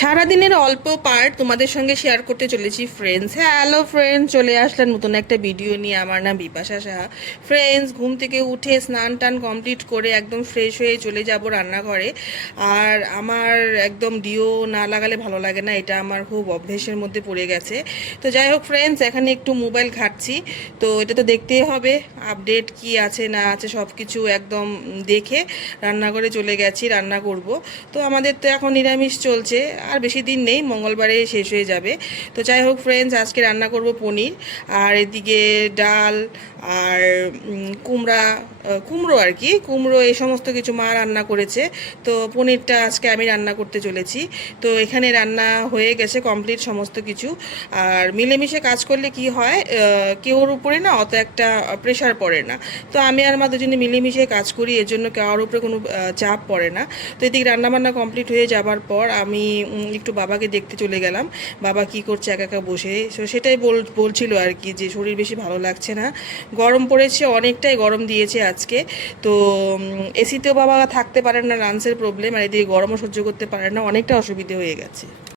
সারাদিনের অল্প পার্ট তোমাদের সঙ্গে শেয়ার করতে চলেছি ফ্রেন্ডস। হ্যালো ফ্রেন্ডস, চলে আসলাম নতুন একটা ভিডিও নিয়ে। আমার নাম বিপাশা সাহা। ফ্রেন্ডস, ঘুম থেকে উঠে স্নান টান কমপ্লিট করে একদম ফ্রেশ হয়ে চলে যাব রান্নাঘরে। আর আমার একদম ডিও না লাগালে ভালো লাগে না, এটা আমার খুব অভ্যেসের মধ্যে পড়ে গেছে। তো যাই হোক ফ্রেন্ডস, এখানে একটু মোবাইল ঘাঁটছি, তো এটা তো দেখতেই হবে আপডেট কি আছে না আছে সব কিছু একদম দেখে রান্নাঘরে চলে গেছি, রান্না করব। তো আমাদের তো এখন নিরামিষ চলছে, আর বেশি দিন নেই, মঙ্গলবারে শেষ হয়ে যাবে। তো যাই হোক ফ্রেন্ডস, আজকে রান্না করব পনির, আর এদিকে ডাল আর কুমড়ো আর কি, কুমড়ো এই সমস্ত কিছু মা রান্না করেছে। তো পনিরটা আজকে আমি রান্না করতে চলেছি। তো এখানে রান্না হয়ে গেছে কমপ্লিট সমস্ত কিছু। আর মিলেমিশে কাজ করলে কি হয়, কেউর উপরে না অত একটা প্রেশার পড়ে না। তো আমি আর মা দুজনে মিলেমিশে কাজ করি, এর জন্য কারোর উপরে কোনো চাপ পড়ে না। তো এদিকে রান্নাবান্না কমপ্লিট হয়ে যাবার পর আমি একটু বাবাকে দেখতে চলে গেলাম, বাবা কি করছে একা একা বসে। তো সেটাই বলছিল আর কি, যে শরীর বেশি ভালো লাগছে না, গরম পড়েছে, অনেকটাই গরম দিয়েছে আজকে। তো এসিতেও বাবা থাকতে পারেন না, লাঞ্চের প্রবলেম, আর এদিকে গরমও সহ্য করতে পারেন না, অনেকটা অসুবিধে হয়ে গেছে।